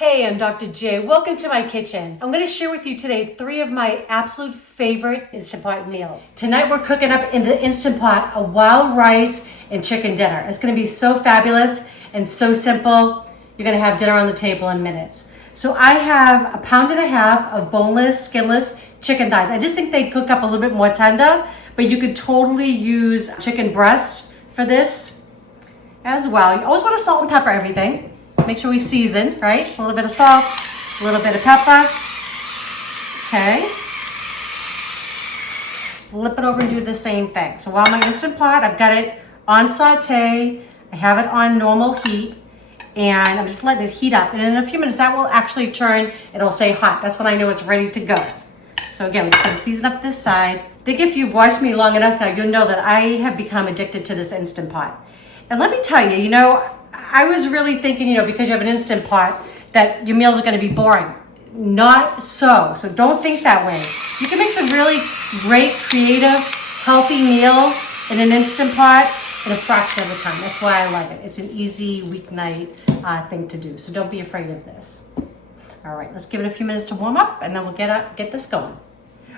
Hey, I'm Dr. J. Welcome to my kitchen. I'm going to share with you today 3 of my absolute favorite Instant Pot meals. Tonight we're cooking up in the Instant Pot a wild rice and chicken dinner. It's going to be so fabulous and so simple. You're going to have dinner on the table in minutes. So I have 1.5 pounds of boneless, skinless chicken thighs. I just think they cook up a little bit more tender, but you could totally use chicken breast for this as well. You always want to salt and pepper everything. Make sure we season, right? A little bit of salt, a little bit of pepper. Okay. Flip it over and do the same thing. So while my Instant Pot, I've got it on sauté. I have it on normal heat, and I'm just letting it heat up. And in a few minutes, that will actually turn. It'll say hot. That's when I know it's ready to go. So again, we're just gonna season up this side. I think if you've watched me long enough now, you'll know that I have become addicted to this Instant Pot. And let me tell you, I was really thinking, because you have an Instant Pot, that your meals are going to be boring. Not so. So don't think that way. You can make some really great, creative, healthy meals in an Instant Pot in a fraction of the time. That's why I love it. It's an easy weeknight thing to do. So don't be afraid of this. All right, let's give it a few minutes to warm up, and then we'll get this going.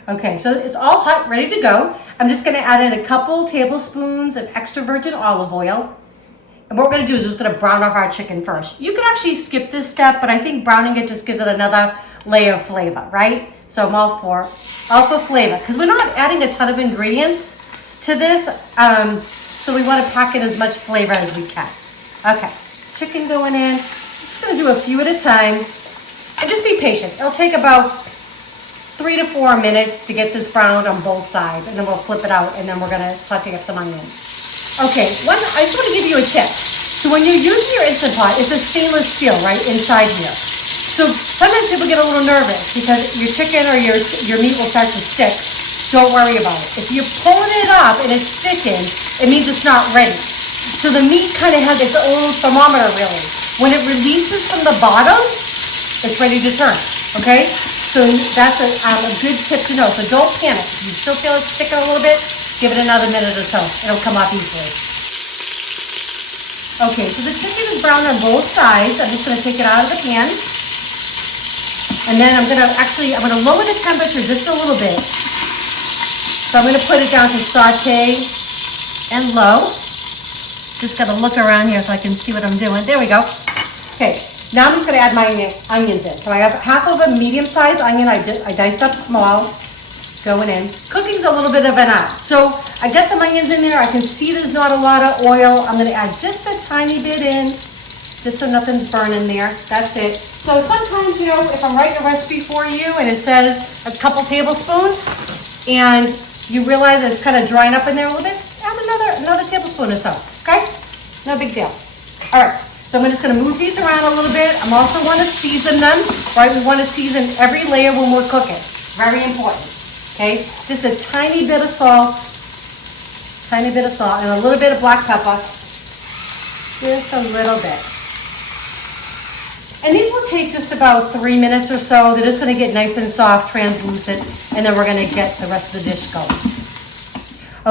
Okay, so it's all hot, ready to go. I'm just going to add in a couple tablespoons of extra virgin olive oil. And what we're going to do is just going to brown off our chicken first. You could actually skip this step, but I think browning it just gives it another layer of flavor, right? So I'm all for flavor, because we're not adding a ton of ingredients to this, so we want to pack in as much flavor as we can. Okay, chicken going in. I'm just going to do a few at a time, and just be patient. It'll take about 3 to 4 minutes to get this browned on both sides, and then we'll flip it out, and then we're going to saute up some onions. Okay, I just want to give you a tip. So when you're using your Instant Pot, it's a stainless steel, right, inside here. So sometimes people get a little nervous because your chicken or your meat will start to stick. Don't worry about it. If you're pulling it up and it's sticking, it means it's not ready. So the meat kind of has its own thermometer, really. When it releases from the bottom, it's ready to turn, okay? So that's a good tip to know. So don't panic. If you still feel it sticking a little bit, give it another minute or so. It'll come off easily. Okay, so the chicken is brown on both sides. I'm just going to take it out of the pan. And then I'm going to lower the temperature just a little bit. So I'm going to put it down to saute and low. Just got to look around here so I can see what I'm doing. There we go. Okay, now I'm just going to add my onions in. So I have half of a medium-sized onion I diced up small. Going in. Cooking's a little bit of an art. So I got some onions in there. I can see there's not a lot of oil. I'm going to add just a tiny bit in, just so nothing's burning there. That's it. So sometimes, if I'm writing a recipe for you and it says a couple tablespoons and you realize it's kind of drying up in there a little bit, add another tablespoon or so. Okay? No big deal. All right. So I'm just going to move these around a little bit. I also want to season them, right? We want to season every layer when we're cooking. Very important. Okay, just a tiny bit of salt, and a little bit of black pepper, just a little bit. And these will take just about 3 minutes or so. They're just going to get nice and soft, translucent, and then we're going to get the rest of the dish going.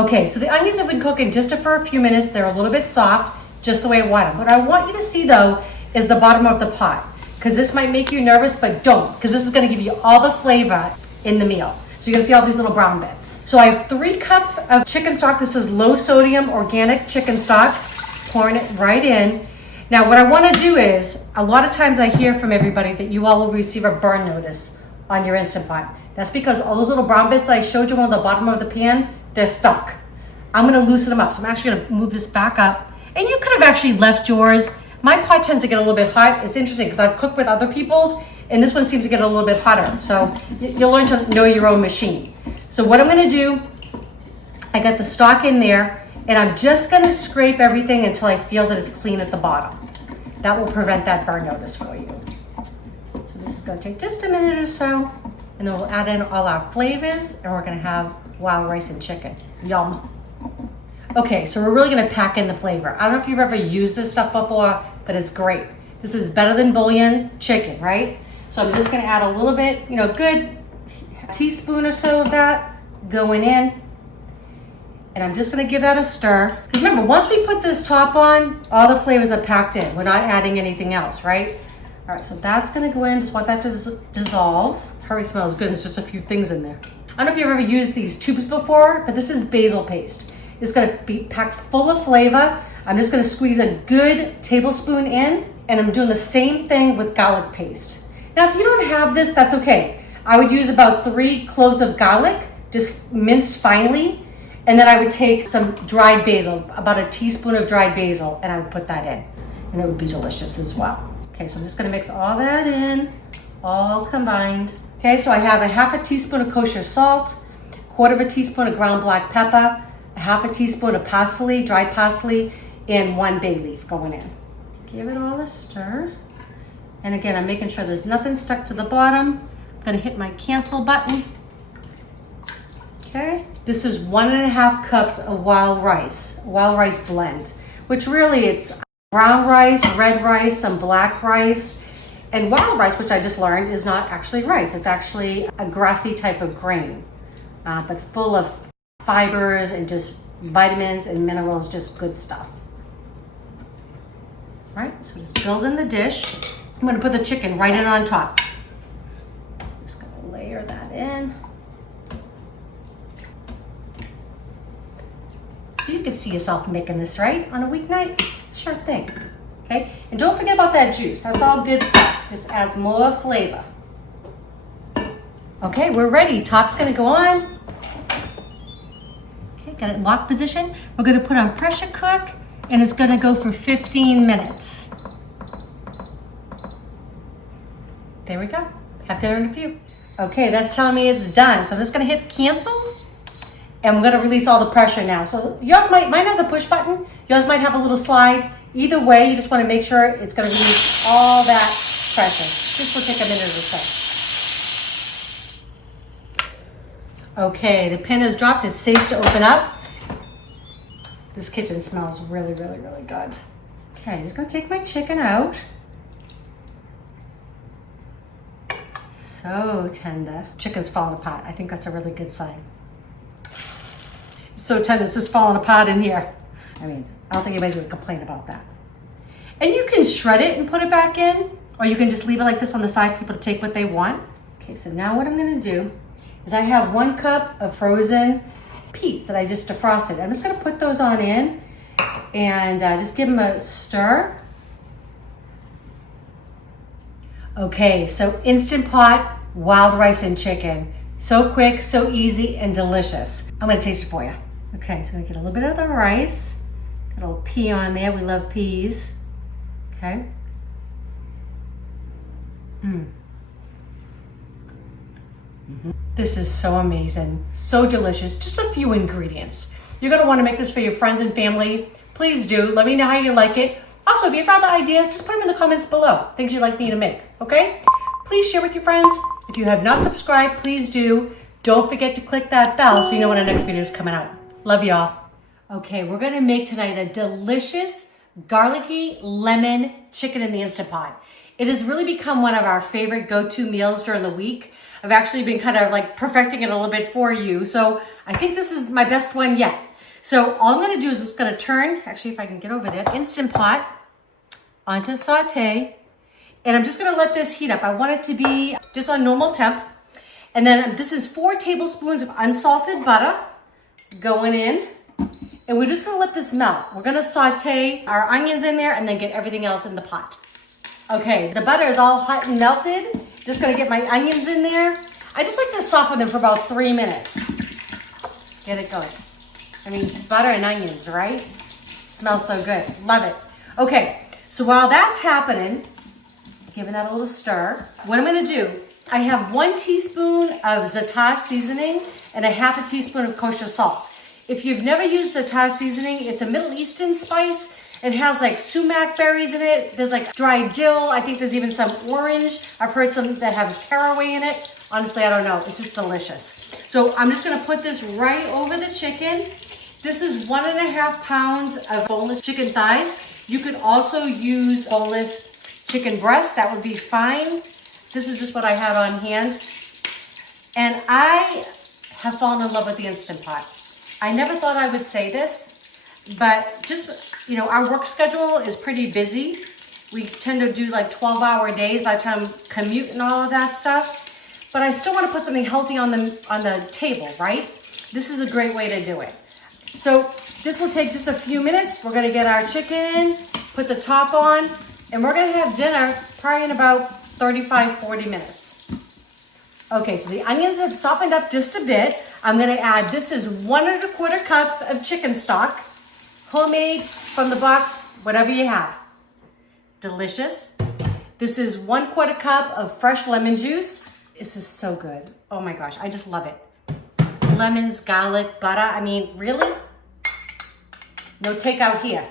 Okay, so the onions have been cooking just for a few minutes. They're a little bit soft, just the way I want them. What I want you to see, though, is the bottom of the pot, because this might make you nervous, but don't, because this is going to give you all the flavor in the meal. So you're gonna see all these little brown bits. So I have 3 cups of chicken stock. This is low sodium organic chicken stock. Pouring it right in. Now what I wanna do is, a lot of times I hear from everybody that you all will receive a burn notice on your Instant Pot. That's because all those little brown bits that I showed you on the bottom of the pan, they're stuck. I'm gonna loosen them up. So I'm actually gonna move this back up. And you could have actually left yours. My pot tends to get a little bit hot. It's interesting because I've cooked with other people's, and this one seems to get a little bit hotter. So you'll learn to know your own machine. So what I'm gonna do, I got the stock in there, and I'm just gonna scrape everything until I feel that it's clean at the bottom. That will prevent that burn notice for you. So this is gonna take just a minute or so, and then we'll add in all our flavors, and we're gonna have wild rice and chicken. Yum. Okay, so we're really gonna pack in the flavor. I don't know if you've ever used this stuff before, but it's great. This is better than bouillon chicken, right? So I'm just gonna add a little bit, good teaspoon or so of that going in. And I'm just gonna give that a stir. Remember, once we put this top on, all the flavors are packed in. We're not adding anything else, right? All right, so that's gonna go in. Just want that to dissolve. Curry smells good. There's just a few things in there. I don't know if you've ever used these tubes before, but this is basil paste. It's gonna be packed full of flavor. I'm just gonna squeeze a good tablespoon in, and I'm doing the same thing with garlic paste. Now, if you don't have this, that's okay. I would use about 3 cloves of garlic, just minced finely, and then I would take some dried basil, about a teaspoon of dried basil, and I would put that in, and it would be delicious as well. Okay, so I'm just gonna mix all that in, all combined. Okay, so I have a half a teaspoon of kosher salt, quarter of a teaspoon of ground black pepper, a half a teaspoon of parsley, dried parsley, and 1 bay leaf going in. Give it all a stir. And again, I'm making sure there's nothing stuck to the bottom. I'm gonna hit my cancel button. Okay, this is 1.5 cups of wild rice blend, which really it's brown rice, red rice, some black rice. And wild rice, which I just learned, is not actually rice. It's actually a grassy type of grain, but full of fibers and just vitamins and minerals, just good stuff. All right, so just build in the dish. I'm gonna put the chicken right in on top. Just gonna layer that in. So you can see yourself making this, right? On a weeknight? Sure thing. Okay, and don't forget about that juice. That's all good stuff. Just adds more flavor. Okay, we're ready. Top's gonna go on. Okay, got it in lock position. We're gonna put on pressure cook, and it's gonna go for 15 minutes. There we go. Have dinner in a few. Okay, that's telling me it's done. So I'm just gonna hit cancel, and I'm gonna release all the pressure now. So mine has a push button. Yours might have a little slide. Either way, you just want to make sure it's going to release all that pressure. This will take a minute or so. Okay, the pin is dropped. It's safe to open up. This kitchen smells really, really, really good. Okay, I'm just going to take my chicken out. So tender. Chicken's falling apart. I think that's a really good sign. It's so tender, it's just falling apart in here. I mean, I don't think anybody's gonna complain about that. And you can shred it and put it back in, or you can just leave it like this on the side, people to take what they want. Okay, so now what I'm gonna do is I have 1 cup of frozen peas that I just defrosted. I'm just gonna put those on in and just give them a stir. Okay, so Instant Pot wild rice and chicken. So quick, so easy, and delicious. I'm gonna taste it for you. Okay, so I'm gonna get a little bit of the rice. Got a little pea on there. We love peas. Okay. This is so amazing. So delicious. Just a few ingredients. You're going to want to make this for your friends and family. Please do. Let me know how you like it. Also, if you have other ideas, just put them in the comments below. Things you'd like me to make. Okay? Please share with your friends. If you have not subscribed, please do. Don't forget to click that bell so you know when our next video is coming out. Love y'all. Okay, we're gonna make tonight a delicious garlicky lemon chicken in the Instant Pot. It has really become one of our favorite go-to meals during the week. I've actually been kind of like perfecting it a little bit for you. So I think this is my best one yet. So all I'm gonna do is just gonna turn, actually if I can get over there, Instant Pot onto sauté. And I'm just gonna let this heat up. I want it to be just on normal temp. And then this is 4 tablespoons of unsalted butter going in. And we're just gonna let this melt. We're gonna saute our onions in there and then get everything else in the pot. Okay, the butter is all hot and melted. Just gonna get my onions in there. I just like to soften them for about 3 minutes. Get it going. I mean, butter and onions, right? Smells so good, love it. Okay, so while that's happening, giving that a little stir, what I'm gonna do, I have 1 teaspoon of za'atar seasoning and a half a teaspoon of kosher salt. If you've never used za'atar seasoning, it's a Middle Eastern spice. It has like sumac berries in it. There's like dried dill. I think there's even some orange. I've heard some that have caraway in it. Honestly, I don't know. It's just delicious. So I'm just gonna put this right over the chicken. This is 1.5 pounds of boneless chicken thighs. You could also use boneless chicken breast. That would be fine. This is just what I had on hand. And I have fallen in love with the Instant Pot. I never thought I would say this, but just, you know, our work schedule is pretty busy. We tend to do like 12-hour days by the time commute and all of that stuff. But I still want to put something healthy on the table, right? This is a great way to do it. So this will take just a few minutes. We're gonna get our chicken, put the top on, and we're gonna have dinner probably in about 35, 40 minutes. Okay, so the onions have softened up just a bit. I'm gonna add, this is 1 1/4 cups of chicken stock, homemade from the box, whatever you have. Delicious. This is 1/4 cup of fresh lemon juice. This is so good. Oh my gosh, I just love it. Lemons, garlic, butter. I mean, really? No takeout here.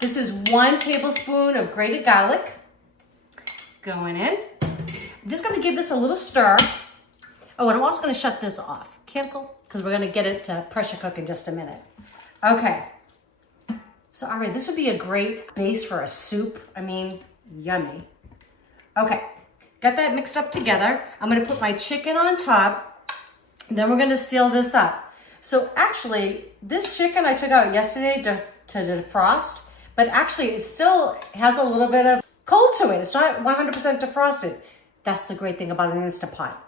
This is 1 tablespoon of grated garlic going in. I'm just gonna give this a little stir. Oh, and I'm also gonna shut this off. Cancel, because we're gonna get it to pressure cook in just a minute. Okay. So, all right, this would be a great base for a soup. I mean, yummy. Okay, got that mixed up together. I'm gonna put my chicken on top, and then we're gonna seal this up. So actually, this chicken I took out yesterday to defrost, but actually it still has a little bit of cold to it. It's not 100% defrosted. That's the great thing about an Instant Pot.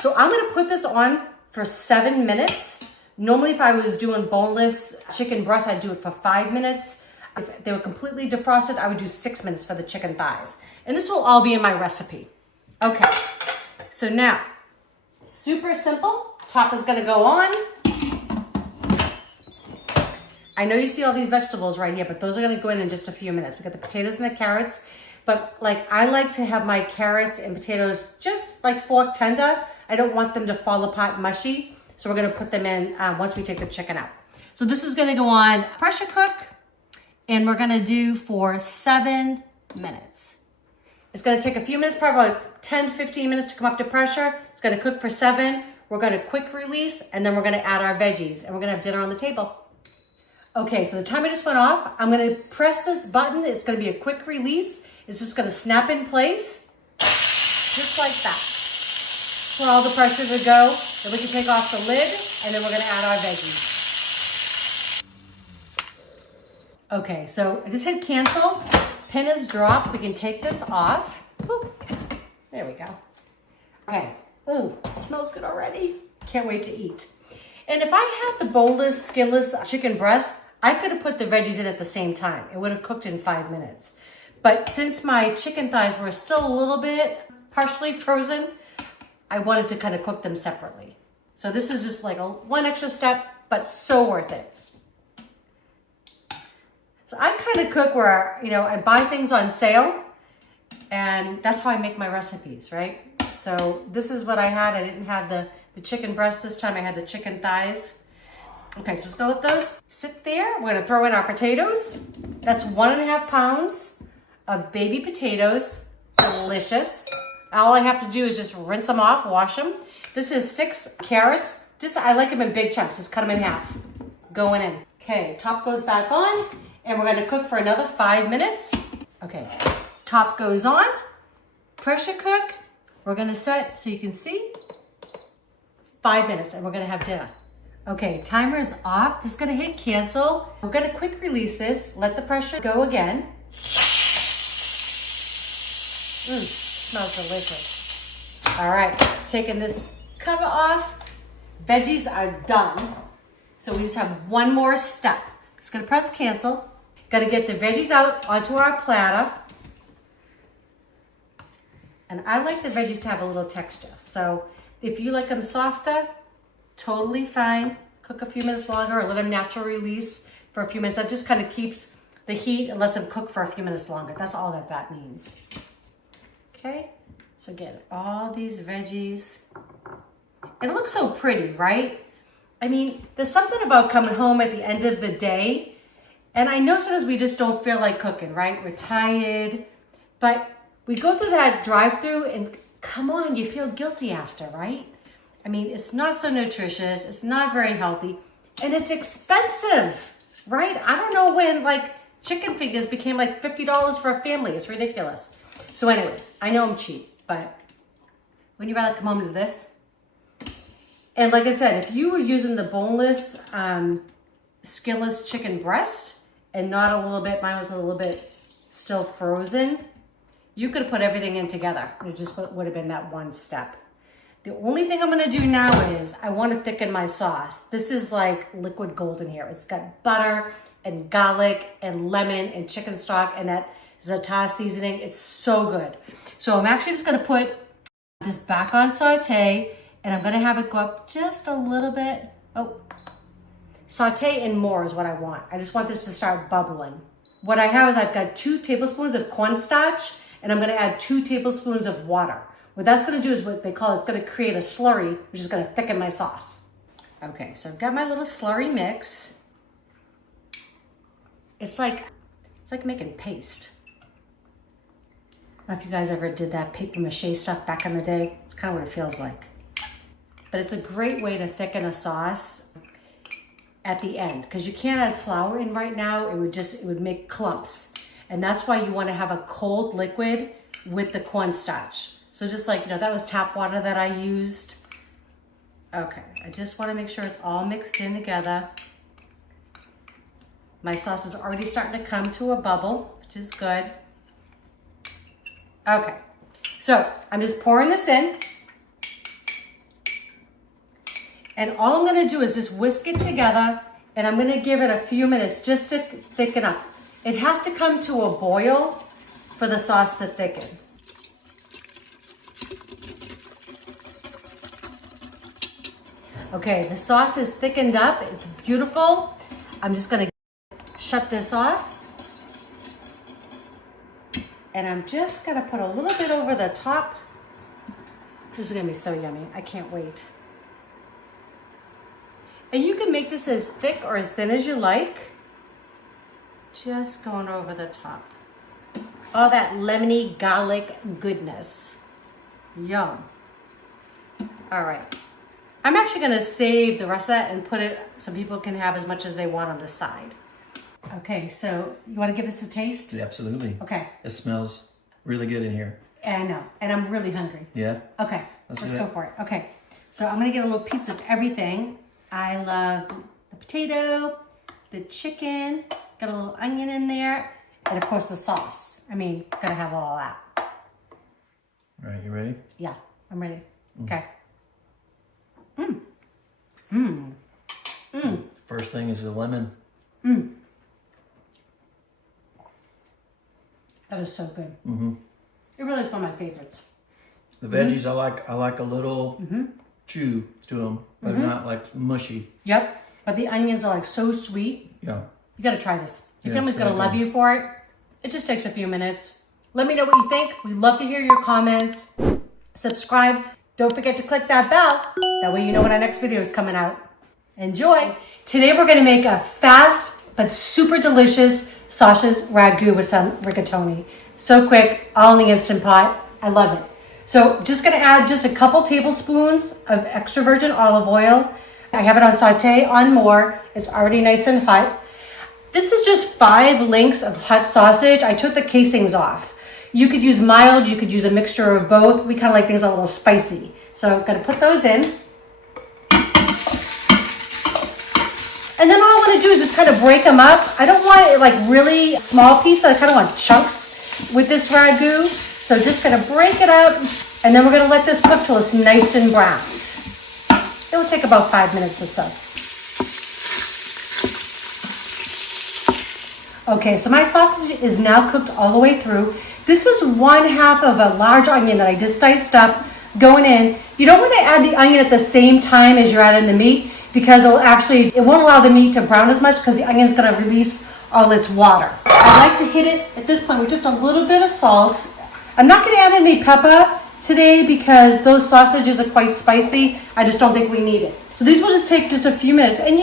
So I'm gonna put this on for 7 minutes. Normally, if I was doing boneless chicken breast, I'd do it for 5 minutes. If they were completely defrosted, I would do 6 minutes for the chicken thighs. And this will all be in my recipe. Okay, so now, super simple. Top is gonna go on. I know you see all these vegetables right here, but those are gonna go in just a few minutes. We got the potatoes and the carrots, but like I like to have my carrots and potatoes just like fork tender. I don't want them to fall apart mushy. So we're gonna put them in once we take the chicken out. So this is gonna go on pressure cook, and we're gonna do for 7 minutes. It's gonna take a few minutes, probably about 10, 15 minutes to come up to pressure. It's gonna cook for 7. We're gonna quick release, and then we're gonna add our veggies, and we're gonna have dinner on the table. Okay, so the timer just went off. I'm gonna press this button. It's gonna be a quick release. It's just gonna snap in place, just like that. For all the pressure to go. Then we can take off the lid, and then we're gonna add our veggies. Okay, so I just hit cancel. Pin is dropped. We can take this off. Ooh, there we go. Okay. Ooh, it smells good already. Can't wait to eat. And if I had the boneless, skinless chicken breast, I could have put the veggies in at the same time. It would have cooked in 5 minutes. But since my chicken thighs were still a little bit partially frozen, I wanted to kind of cook them separately. So this is just like one extra step, but so worth it. So I kind of cook where, I buy things on sale, and that's how I make my recipes, right? So this is what I had. I didn't have the chicken breast this time. I had the chicken thighs. Okay, so let's go with those. Sit there. We're gonna throw in our potatoes. That's 1.5 pounds of baby potatoes. Delicious. All I have to do is just rinse them off, wash them. This is 6 carrots. I like them in big chunks. Just cut them in half. Going in. Okay, top goes back on, and we're gonna cook for another 5 minutes. Okay, top goes on. Pressure cook. We're gonna set, so you can see, 5 minutes, and we're gonna have dinner. Okay, timer is off. Just gonna hit cancel. We're gonna quick release this. Let the pressure go again. Smells delicious. All right, taking this cover off. Veggies are done. So we just have one more step. Just gonna press cancel. Gotta get the veggies out onto our platter. And I like the veggies to have a little texture. So if you like them softer, totally fine. Cook a few minutes longer or let them natural release for a few minutes. That just kind of keeps the heat and lets them cook for a few minutes longer. That's all that means. Okay, so get all these veggies. And it looks so pretty, right? I mean, there's something about coming home at the end of the day. And I know sometimes we just don't feel like cooking, right? We're tired, but we go through that drive-through and come on, you feel guilty after, right? I mean, it's not so nutritious, it's not very healthy, and it's expensive, right? I don't know when chicken fingers became like $50 for a family. It's ridiculous. So anyways, I know I'm cheap, but wouldn't you rather come home to this? And like I said, if you were using the boneless, skinless chicken breast and not a little bit, mine was a little bit still frozen, you could have put everything in together. It just would have been that one step. The only thing I'm gonna do now is I wanna thicken my sauce. This is like liquid gold in here. It's got butter and garlic and lemon and chicken stock and that za'atar seasoning. It's so good. So I'm actually just gonna put this back on saute and I'm gonna have it go up just a little bit. Oh, saute and more is what I want. I just want this to start bubbling. What I have is I've got 2 tablespoons of cornstarch and I'm gonna add 2 tablespoons of water. What that's gonna do is what they call, it's gonna create a slurry, which is gonna thicken my sauce. Okay, so I've got my little slurry mix. It's like making paste. I don't know if you guys ever did that paper mache stuff back in the day. It's kind of what it feels like. But it's a great way to thicken a sauce at the end, because you can't add flour in right now. It would make clumps. And that's why you want to have a cold liquid with the cornstarch. So just like, that was tap water that I used. Okay, I just want to make sure it's all mixed in together. My sauce is already starting to come to a bubble, which is good. Okay, so I'm just pouring this in. And all I'm gonna do is just whisk it together and I'm gonna give it a few minutes just to thicken up. It has to come to a boil for the sauce to thicken. Okay, the sauce is thickened up. It's beautiful. I'm just gonna shut this off. And I'm just gonna put a little bit over the top. This is gonna be so yummy. I can't wait. And you can make this as thick or as thin as you like. Just going over the top. All that lemony garlic goodness. Yum. All right. I'm actually gonna save the rest of that and put it so people can have as much as they want on the side. Okay, so you wanna give this a taste? Yeah, absolutely. Okay. It smells really good in here. I know, and I'm really hungry. Yeah? Okay, let's go for it. Okay, so I'm gonna get a little piece of everything. I love the potato, the chicken, got a little onion in there, and of course the sauce. I mean, gotta have all that. All right, you ready? Yeah, I'm ready. Okay. First thing is the lemon. That is so good. It really is one of my favorites. The veggies, I like a little chew to them, but not like mushy. Yep, but the onions are like so sweet. Yeah. You gotta try this. Your Yeah, family's it's gonna really love good. you for it. It just takes a few minutes. Let me know what you think. We'd love to hear your comments. Subscribe. Don't forget to click that bell. That way you know when our next video is coming out. Enjoy. Today we're gonna make a fast but super delicious sausage ragu with some rigatoni. So quick, all in the Instant Pot. I love it. So just gonna add just a couple tablespoons of extra virgin olive oil. I have it on saute on more. It's already nice and hot. This is just 5 links of hot sausage. I took the casings off. You could use mild, you could use a mixture of both. We kind of like things a little spicy. So I'm gonna put those in. And then all I wanna do is just kind of break them up. I don't want it like really small pieces. I kind of want chunks with this ragu. So just gonna break it up and then we're gonna let this cook till it's nice and browned. It will take about 5 minutes or so. Okay, so my sausage is now cooked all the way through. This is 1/2 of a large onion that I just diced up going in. You don't want to add the onion at the same time as you're adding the meat because it won't allow the meat to brown as much because the onion's gonna release all its water. I like to hit it at this point with just a little bit of salt. I'm not gonna add any pepper today because those sausages are quite spicy. I just don't think we need it. So these will just take just a few minutes. And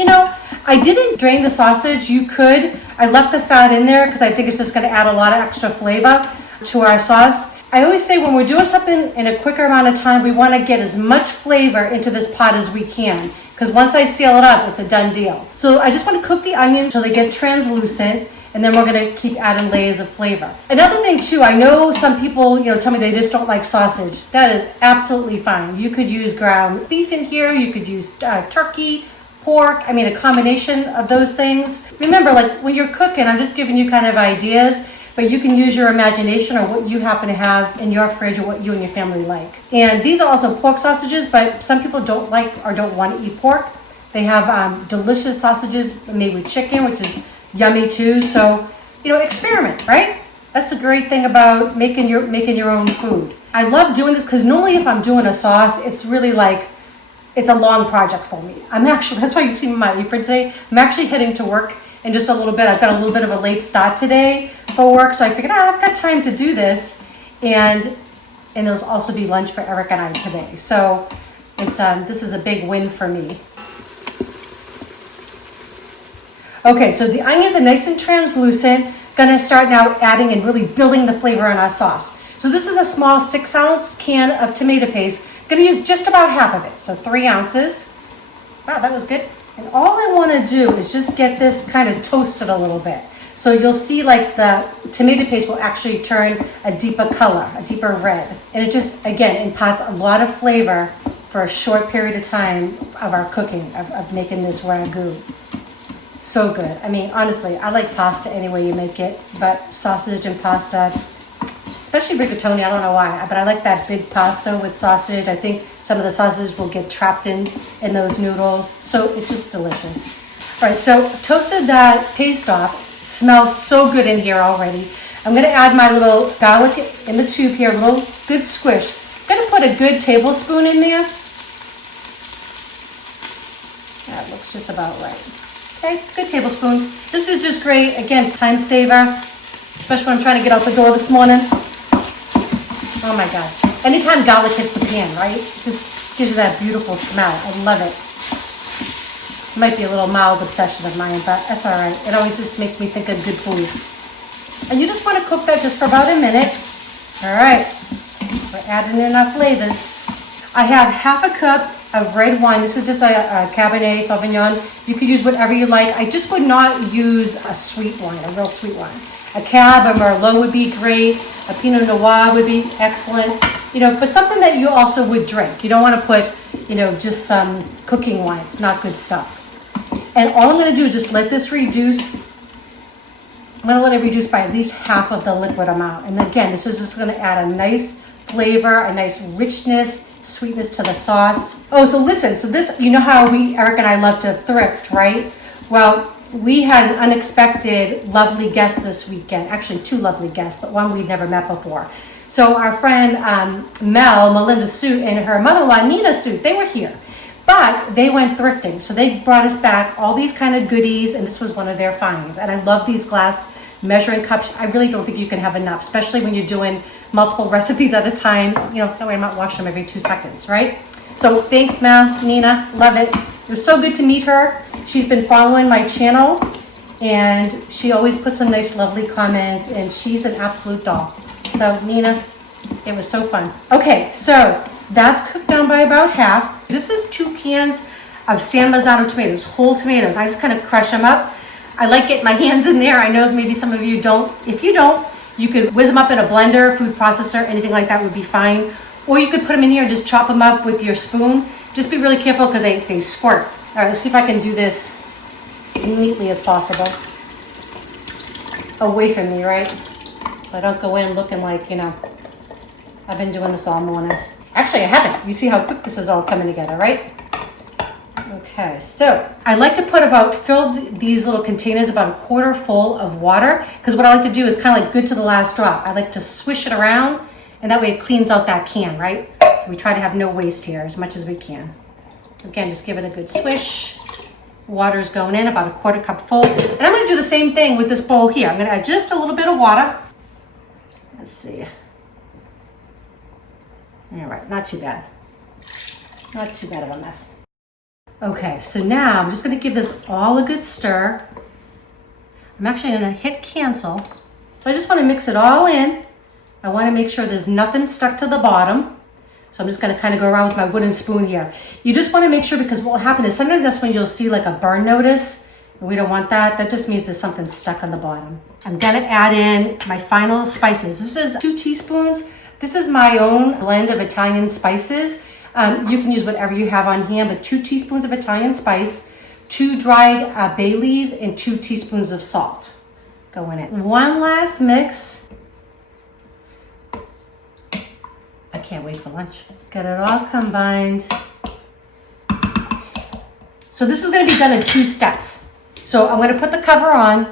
I didn't drain the sausage. You could. I left the fat in there because I think it's just gonna add a lot of extra flavor to our sauce. I always say when we're doing something in a quicker amount of time, we wanna get as much flavor into this pot as we can. Because once I seal it up, it's a done deal. So I just wanna cook the onions until they get translucent. And then we're gonna keep adding layers of flavor. Another thing too, I know some people, tell me they just don't like sausage. That is absolutely fine. You could use ground beef in here. You could use turkey, pork. A combination of those things. Remember, like when you're cooking, I'm just giving you kind of ideas, but you can use your imagination or what you happen to have in your fridge or what you and your family like. And these are also pork sausages, but some people don't like or don't want to eat pork. They have delicious sausages made with chicken, which is yummy too. So, you know, experiment, right? That's the great thing about making your own food. I love doing this because normally if I'm doing a sauce, it's really like, it's a long project for me. That's why you see my apron today. I'm actually heading to work in just a little bit. I've got a little bit of a late start today for work, so I figured, I've got time to do this. And it'll also be lunch for Eric and I today. So it's this is a big win for me. Okay, so the onions are nice and translucent. Gonna start now adding and really building the flavor in our sauce. So this is a small 6-ounce can of tomato paste. Gonna use just about half of it, so 3 ounces. Wow, that was good. And all I wanna do is just get this kind of toasted a little bit. So you'll see like the tomato paste will actually turn a deeper color, a deeper red. And it just, again, imparts a lot of flavor for a short period of time of our cooking, of making this ragu. So good. I mean, honestly, I like pasta any way you make it, but sausage and pasta, especially rigatoni, I don't know why, but I like that big pasta with sausage. I think some of the sausages will get trapped in those noodles, so it's just delicious. All right, so toasted that paste off. Smells so good in here already. I'm gonna add my little garlic in the tube here, a little good squish. I'm gonna put a good tablespoon in there. That looks just about right. Okay, good tablespoon. This is just great. Again, time saver, especially when I'm trying to get out the door this morning. Oh my God. Anytime garlic hits the pan, right? It just gives you that beautiful smell. I love it. It might be a little mild obsession of mine, but that's all right. It always just makes me think of good food. And you just want to cook that just for about a minute. All right, we're adding in our flavors. I have half a cup of red wine. This is just a Cabernet Sauvignon. You could use whatever you like. I just would not use a sweet wine, a real sweet wine. A Cab, a Merlot would be great. A Pinot Noir would be excellent. You know, but something that you also would drink. You don't want to put, you know, just some cooking wine. It's not good stuff. And all I'm going to do is just let this reduce. I'm going to let it reduce by at least half of the liquid amount. And again, this is just going to add a nice flavor, a nice richness, sweetness to the sauce. Oh, so listen, so this, you know how Eric and I love to thrift, right? Well, we had an unexpected lovely guest this weekend. Actually, 2 lovely guests, but one we'd never met before. So our friend Melinda Suit, and her mother-in-law Nina Suit, they were here. But they went thrifting, so they brought us back all these kind of goodies, and this was one of their finds. And I love these glass measuring cups. I really don't think you can have enough, especially when you're doing multiple recipes at a time. You know, that way I'm not washing them every 2 seconds, right? So thanks, Mel, Nina, love it. It was so good to meet her. She's been following my channel, and she always puts some nice, lovely comments, and she's an absolute doll. So Nina, it was so fun. Okay, so that's cooked down by about half. This is 2 cans of San Marzano tomatoes, whole tomatoes. I just kind of crush them up. I like getting my hands in there. I know maybe some of you don't. If you don't, you could whiz them up in a blender, food processor, anything like that would be fine. Or you could put them in here and just chop them up with your spoon. Just be really careful because they squirt. All right, let's see if I can do this as neatly as possible. Away from me, right? So I don't go in looking like, you know, I've been doing this all morning. Actually, I haven't. You see how quick this is all coming together, right? Okay, so I like to fill these little containers about a quarter full of water, because what I like to do is kind of like good to the last drop. I like to swish it around, and that way it cleans out that can, right? So we try to have no waste here as much as we can. Again, just give it a good swish. Water's going in, about a quarter cup full. And I'm going to do the same thing with this bowl here. I'm going to add just a little bit of water. Let's see. All right, not too bad. Not too bad of a mess. Okay, so now I'm just going to give this all a good stir. I'm actually going to hit cancel. So I just want to mix it all in. I want to make sure there's nothing stuck to the bottom. So I'm just going to kind of go around with my wooden spoon here. You just want to make sure, because what will happen is sometimes that's when you'll see like a burn notice. And we don't want that. That just means there's something stuck on the bottom. I'm going to add in my final spices. This is 2 teaspoons. This is my own blend of Italian spices. You can use whatever you have on hand, but 2 teaspoons of Italian spice, 2 dried bay leaves, and 2 teaspoons of salt. go in it. One last mix. I can't wait for lunch. Get it all combined. So this is going to be done in 2 steps. So I'm going to put the cover on.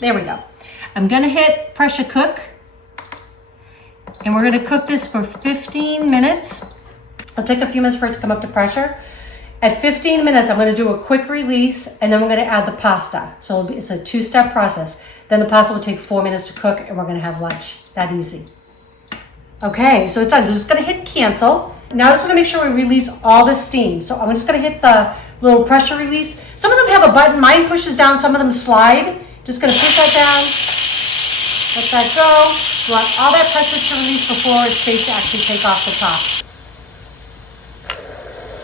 There we go. I'm going to hit pressure cook. And we're going to cook this for 15 minutes. It'll take a few minutes for it to come up to pressure. At 15 minutes, I'm going to do a quick release, and then we're going to add the pasta. So it's a 2-step process. Then the pasta will take 4 minutes to cook, and we're going to have lunch. That easy. Okay, so it's done. So just going to hit cancel. Now I just want to make sure we release all the steam. So I'm just going to hit the little pressure release. Some of them have a button. Mine pushes down. Some of them slide. Just going to push that down. Let that go. You want all that pressure to release before it's safe to actually take off the top.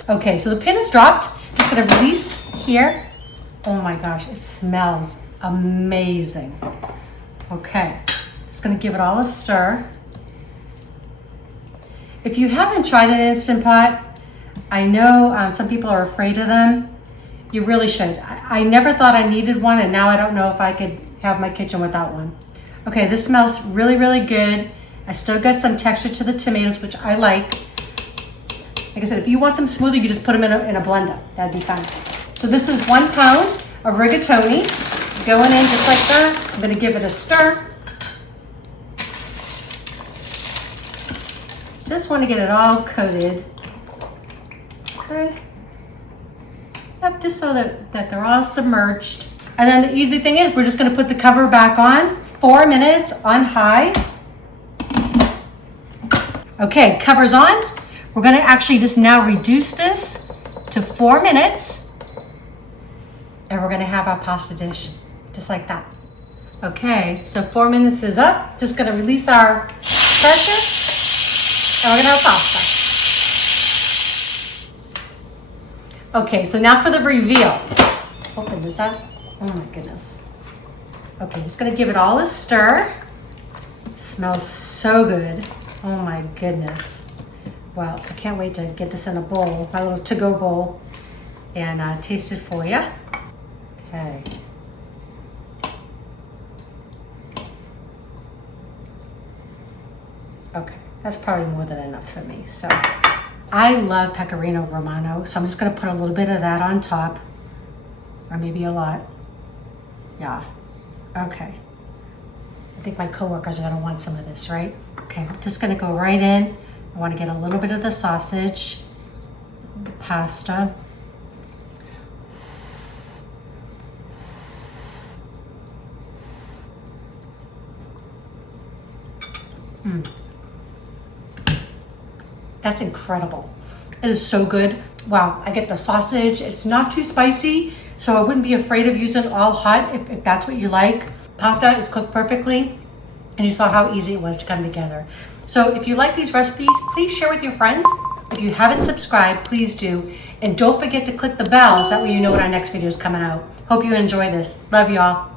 Okay, so the pin is dropped. Just going to release here. Oh my gosh, it smells amazing. Okay, just going to give it all a stir. If you haven't tried an Instant Pot, I know some people are afraid of them. You really should. I never thought I needed one, and now I don't know if I could have my kitchen without one. Okay, this smells really, really good. I still got some texture to the tomatoes, which I like. Like I said, if you want them smoother, you just put them in a blender. That'd be fine. So this is 1 pound of rigatoni going in just like that. I'm gonna give it a stir. Just want to get it all coated. Okay. Yep, just so that they're all submerged. And then the easy thing is we're just going to put the cover back on. 4 minutes on high. Okay, cover's on. We're going to actually just now reduce this to 4 minutes. And we're going to have our pasta dish just like that. Okay, so 4 minutes is up. Just going to release our pressure. And we're gonna have pasta. Okay, so now for the reveal. Open this up. Oh my goodness. Okay, just gonna give it all a stir. Smells so good. Oh my goodness. Well, I can't wait to get this in a bowl, my little to-go bowl, and taste it for you. Okay. Okay. That's probably more than enough for me. So I love pecorino romano, so I'm just going to put a little bit of that on top, or maybe a lot. Yeah. Okay. I think my coworkers are going to want some of this, right? Okay, I'm just going to go right in. I want to get a little bit of the sausage, the pasta. That's incredible. It is so good. Wow, I get the sausage. It's not too spicy, so I wouldn't be afraid of using it all hot if that's what you like. Pasta is cooked perfectly, and you saw how easy it was to come together. So if you like these recipes, please share with your friends. If you haven't subscribed, please do. And don't forget to click the bell so that way you know when our next video is coming out. Hope you enjoy this. Love y'all.